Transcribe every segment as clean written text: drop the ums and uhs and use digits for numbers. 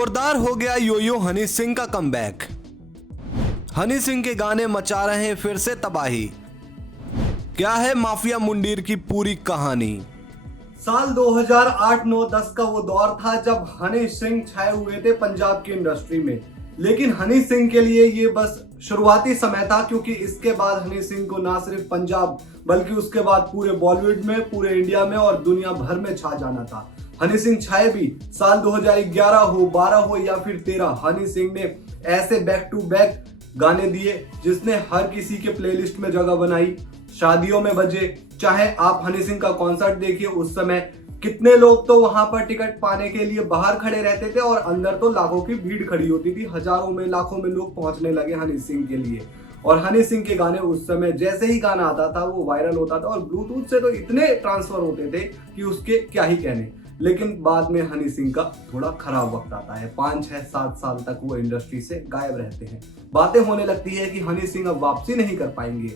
जोरदार हो गया योयो हनी सिंह का कमबैक। हनी सिंह के गाने मचा रहे हैं फिर से तबाही। क्या है माफिया मुंडीर की पूरी कहानी। साल 2008-9-10 का वो दौर था जब हनी सिंह छाए हुए थे पंजाब की इंडस्ट्री में। लेकिन हनी सिंह के लिए ये बस शुरुआती समय था, क्योंकि इसके बाद हनी सिंह को ना सिर्फ पंजाब बल्कि उसके बाद पूरे बॉलीवुड में, पूरे इंडिया में और दुनिया भर में छा जाना था। हनी सिंह छाए भी साल 2011 हो, 12 हो या फिर 13, हनी सिंह ने ऐसे बैक टू बैक गाने दिए जिसने हर किसी के प्लेलिस्ट में जगह बनाई। शादियों में बजे, चाहे आप हनी सिंह का कॉन्सर्ट देखिए, उस समय कितने लोग तो वहां पर टिकट पाने के लिए बाहर खड़े रहते थे और अंदर तो लाखों की भीड़ खड़ी होती थी। हजारों में, लाखों में लोग पहुंचने लगे हनी सिंह के लिए। और हनी सिंह के गाने उस समय जैसे ही गाना आता था वो वायरल होता था और ब्लूटूथ से तो इतने ट्रांसफर होते थे कि उसके क्या ही कहने। लेकिन बाद में हनी सिंह का थोड़ा खराब वक्त आता है। 5, 6, 7 साल तक वो इंडस्ट्री से गायब रहते हैं। बातें होने लगती है कि हनी सिंह अब वापसी नहीं कर पाएंगे।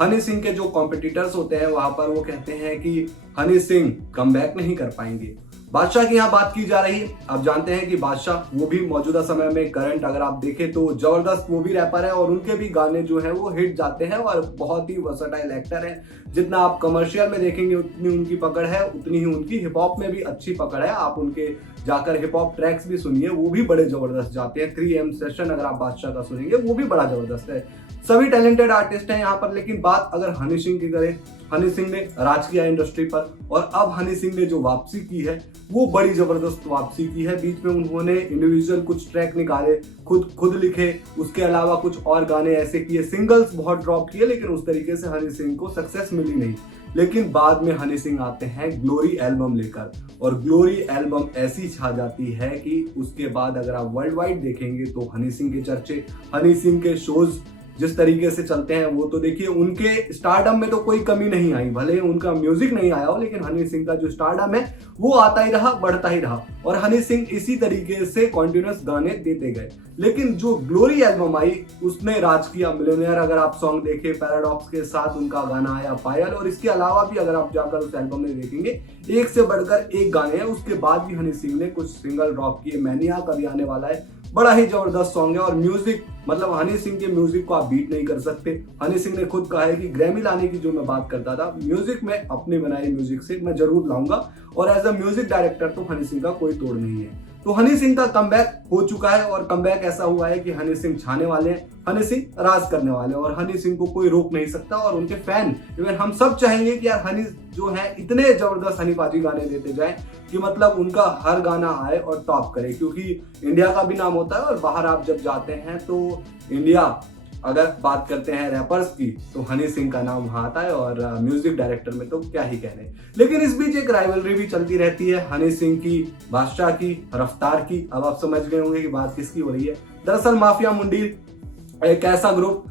हनी सिंह के जो कॉम्पिटिटर्स होते हैं वहां पर वो कहते हैं कि हनी सिंह कमबैक नहीं कर पाएंगे। बादशाह की यहाँ बात की जा रही है। आप जानते हैं कि बादशाह वो भी मौजूदा समय में करंट अगर आप देखें तो जबरदस्त वो भी रैपर है और उनके भी गाने जो है वो हिट जाते हैं और बहुत ही वर्सेटाइल एक्टर है। जितना आप कमर्शियल में देखेंगे उतनी उनकी पकड़ है, उतनी ही उनकी हिप हॉप में भी अच्छी पकड़ है। आप उनके जाकर हिप हॉप ट्रैक्स भी सुनिए, वो भी बड़े जबरदस्त जाते हैं। 3M सेशन अगर आप बादशाह का सुनेंगे वो भी बड़ा जबरदस्त है। सभी टैलेंटेड आर्टिस्ट हैं यहाँ पर। लेकिन बात अगर हनी सिंह की करें, हनी सिंह ने राज किया इंडस्ट्री पर और अब हनी सिंह ने जो वापसी की है वो बड़ी जबरदस्त वापसी की है। बीच में उन्होंने इंडिविजुअल कुछ ट्रैक निकाले, खुद लिखे, उसके अलावा कुछ और गाने ऐसे किए, सिंगल्स बहुत ड्रॉप किए, लेकिन उस तरीके से हनी सिंह को सक्सेस मिली नहीं। लेकिन बाद में हनी सिंह आते हैं ग्लोरी एल्बम लेकर और ग्लोरी एल्बम ऐसी छा जाती है कि उसके बाद अगर आप वर्ल्ड वाइड देखेंगे तो हनी सिंह के चर्चे, हनी सिंह के शोज जिस तरीके से चलते हैं वो तो देखिए, उनके स्टारडम में तो कोई कमी नहीं आई। भले उनका म्यूजिक नहीं आया हो, लेकिन हनी सिंह का जो स्टारडम है वो आता ही रहा, बढ़ता ही रहा और हनी सिंह इसी तरीके से कॉन्टिन्यूस गाने देते गए। लेकिन जो ग्लोरी एल्बम आई उसने राज किया। मिलियनेयर अगर आप सॉन्ग देखें, पैराडॉक्स के साथ उनका गाना आया पायल, और इसके अलावा भी अगर आप जाकर उस एल्बम में देखेंगे एक से बढ़कर एक गाने हैं। उसके बाद भी हनी सिंह ने कुछ सिंगल ड्रॉप किए। मैनिया कभी आने वाला है, बड़ा ही जबरदस्त सॉन्ग है और म्यूजिक, मतलब हनी सिंह के म्यूजिक को आप बीट नहीं कर सकते। हनी सिंह ने खुद कहा है कि ग्रैमी लाने की जो मैं बात करता था, म्यूजिक में अपनी बनाई म्यूजिक से मैं जरूर लाऊंगा और एज अ म्यूजिक डायरेक्टर तो हनी सिंह का कोई तोड़ नहीं है। तो हनी सिंह का कमबैक हो चुका है और कमबैक ऐसा हुआ है कि हनी सिंह छाने वाले हैं, हनी सिंह राज करने वाले हैं और हनी सिंह को कोई रोक नहीं सकता। और उनके फैन, इवन हम सब चाहेंगे कि यार हनी जो है इतने जबरदस्त हनीबाजी गाने देते जाएं कि मतलब उनका हर गाना आए और टॉप करे, क्योंकि इंडिया का भी नाम होता है और बाहर आप जब जाते हैं तो इंडिया, अगर बात करते हैं रैपर्स की तो हनी सिंह का नाम वहां आता है और म्यूजिक डायरेक्टर में तो क्या ही कहने। लेकिन इस बीच एक राइवलरी भी चलती रहती है हनी सिंह की, बादशाह की, रफ्तार की। अब आप समझ गए होंगे कि बात किसकी हो रही है। दरअसल माफिया मुंडीर एक ऐसा ग्रुप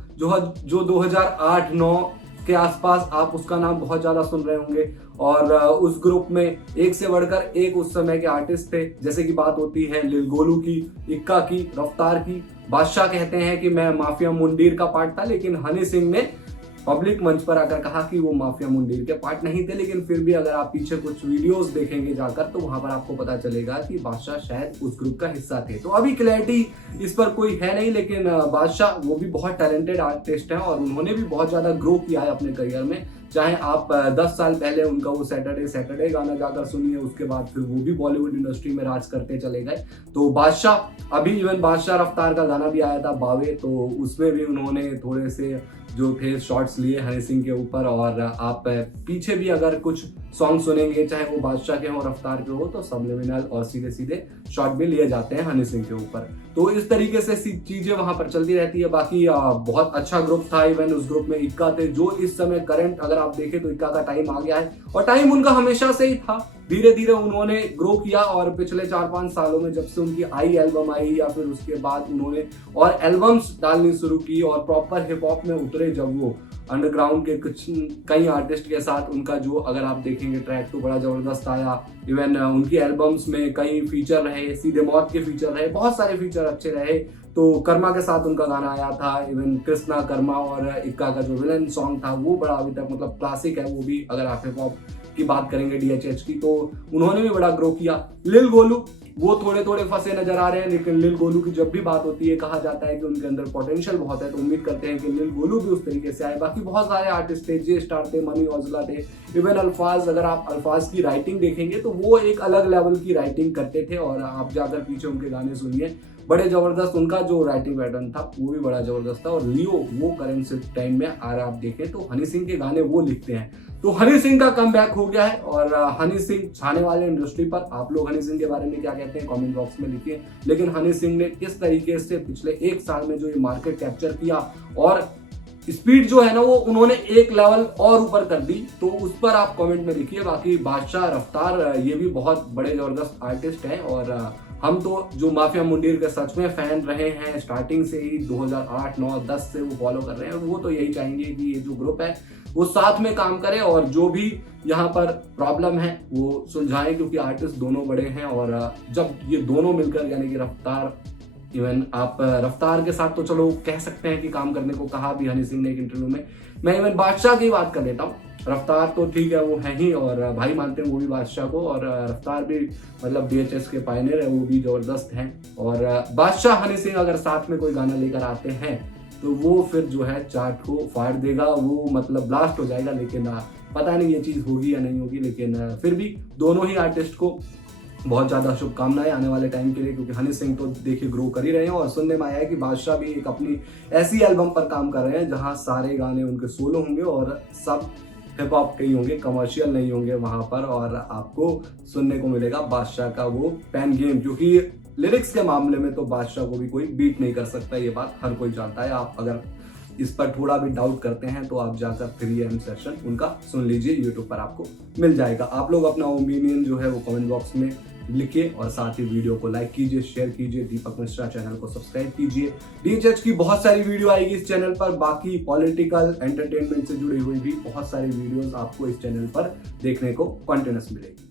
जो 2008-9 के आसपास आप उसका नाम बहुत ज्यादा सुन रहे होंगे और उस ग्रुप में एक से बढ़कर एक उस समय के आर्टिस्ट थे। जैसे कि बात होती है लिल गोलू की, इक्का की, रफ्तार की। बादशाह कहते हैं कि मैं माफिया मुंडीर का पार्ट था, लेकिन हनी सिंह ने पब्लिक मंच पर आकर कहा कि वो माफिया मुंडीर के पार्ट नहीं थे। लेकिन फिर भी अगर आप पीछे कुछ वीडियोस देखेंगे जाकर तो वहां पर आपको पता चलेगा कि बादशाह शायद उस ग्रुप का हिस्सा थे। तो अभी क्लैरिटी इस पर कोई है नहीं, लेकिन बादशाह वो भी बहुत टैलेंटेड आर्टिस्ट हैं और उन्होंने भी बहुत ज्यादा ग्रो किया है अपने करियर में। चाहे आप 10 साल पहले उनका वो सैटरडे गाना जाकर सुनिए, उसके बाद फिर वो भी बॉलीवुड इंडस्ट्री में राज करते चले गए। तो बादशाह, अभी इवन बादशाह रफ्तार का गाना भी आया था बावे, तो उसमें भी उन्होंने थोड़े से जो थे शॉट्स लिए हनी सिंह के ऊपर। और आप पीछे भी अगर कुछ सॉन्ग सुनेंगे, चाहे वो बादशाह के हो, रफ्तार के हो, तो सबलिमिनल और सीधे सीधे शॉट भी लिए जाते हैं हनी सिंह के ऊपर। तो इस तरीके से चीजें वहां पर चलती रहती है। बाकी बहुत अच्छा ग्रुप था। इवन उस ग्रुप में इक्का थे, जो इस समय करंट अगर आप देखें तो इक्का का टाइम आ गया है और टाइम उनका हमेशा से ही था। धीरे धीरे उन्होंने ग्रो किया और पिछले 4-5 सालों में जब से उनकी एल्बम आई या फिर उसके बाद उन्होंने और एल्बम्स डालनी शुरू की और प्रॉपर हिप हॉप में उतरे, जब वो अंडरग्राउंड के कुछ कई आर्टिस्ट के साथ उनका जो अगर आप देखेंगे ट्रैक तो बड़ा जबरदस्त आया। इवन उनकी एल्बम्स में कई फीचर रहे, सीधे मौत के फीचर रहे, बहुत सारे फीचर अच्छे रहे। तो कर्मा के साथ उनका गाना आया था, इवन कृष्णा, कर्मा और इक्का का जो विलन सॉन्ग था वो बड़ा अभी तक मतलब क्लासिक है। वो भी अगर आप हिप हॉप की बात करेंगे DHH की, तो उन्होंने भी बड़ा ग्रो किया। लिल गोलू वो थोड़े थोड़े फंसे नजर आ रहे हैं, लेकिन लिल गोलू की जब भी बात होती है कहा जाता है कि उनके अंदर पोटेंशियल बहुत है, तो उम्मीद करते हैं कि लिल गोलू भी उस तरीके से आए। बाकी बहुत सारे आर्टिस्ट थे, जे स्टार थे, मनी औजला थे, इवन अल्फाज। अगर आप अल्फाज की राइटिंग देखेंगे तो वो एक अलग लेवल की राइटिंग करते थे, और आप जाकर पीछे उनके गाने सुनिए, बड़े जबरदस्त। उनका जो राइटिंग पैटर्न था वो भी बड़ा जबरदस्त था। और लियो वो करेंट से टाइम में आ रहा, आप देखें तो हनी सिंह के गाने वो लिखते हैं। तो हनी सिंह का कमबैक हो गया है, और हनी सिंह छाने वाले इंडस्ट्री पर। आप लोग हनी सिंह के बारे में क्या कहते हैं कमेंट बॉक्स में लिखिए। लेकिन हनी सिंह ने किस तरीके से पिछले 1 साल में जो ये मार्केट कैप्चर किया, और स्पीड जो है ना वो उन्होंने एक लेवल और ऊपर कर दी, तो उस पर आप कमेंट में लिखिए। बाकी बादशाह, रफ्तार, ये भी बहुत बड़े जबरदस्त आर्टिस्ट हैं, और हम तो जो माफिया मुंडीर के सच में फैन रहे हैं स्टार्टिंग से ही, 2008, 9, 10 से वो फॉलो कर रहे हैं, वो तो यही चाहेंगे कि ये जो ग्रुप है वो साथ में काम करे, और जो भी यहाँ पर प्रॉब्लम है वो सुलझाएं, क्योंकि आर्टिस्ट दोनों बड़े हैं। और जब ये दोनों मिलकर, यानी कि रफ्तार, इवन आप रफ्तार के साथ तो चलो कह सकते हैं कि काम करने को कहा भी हनी सिंह ने एक इंटरव्यू में। मैं इवन बादशाह की बात कर लेता हूँ। रफ्तार तो ठीक है, वो है ही, और भाई मानते हैं वो भी बादशाह को, और रफ्तार भी मतलब DHS के पायनियर है, वो भी जबरदस्त हैं। और बादशाह हनी सिंह अगर साथ में कोई गाना लेकर आते हैं तो वो फिर जो है चार्ट को फाड़ देगा, वो मतलब ब्लास्ट हो जाएगा। लेकिन पता नहीं ये चीज़ होगी या नहीं होगी, लेकिन फिर भी दोनों ही आर्टिस्ट को बहुत ज़्यादा शुभकामनाएं आने वाले टाइम के लिए, क्योंकि हनी सिंह तो देखिए ग्रो कर ही रहे हैं। और सुनने में आया है कि बादशाह भी एक अपनी ऐसी एल्बम पर काम कर रहे हैं जहां सारे गाने उनके सोलो होंगे, और सब हिप हॉप के ही होंगे, कमर्शियल नहीं होंगे वहां पर। और आपको सुनने को मिलेगा बादशाह का वो पैन गेम, क्योंकि लिरिक्स के मामले में तो बादशाह को भी कोई बीट नहीं कर सकता, ये बात हर कोई जानता है। आप अगर इस पर थोड़ा भी डाउट करते हैं तो आप जाकर 3AM सेशन उनका सुन लीजिए, यूट्यूब पर आपको मिल जाएगा। आप लोग अपना ओपिनियन जो है वो कमेंट बॉक्स में लिखिए, और साथ ही वीडियो को लाइक कीजिए, शेयर कीजिए, दीपक मिश्रा चैनल को सब्सक्राइब कीजिए। DHH की बहुत सारी वीडियो आएगी इस चैनल पर। बाकी पॉलिटिकल, एंटरटेनमेंट से जुड़ी हुई भी बहुत सारी वीडियोस आपको इस चैनल पर देखने को कंटिन्यूअस मिलेगी।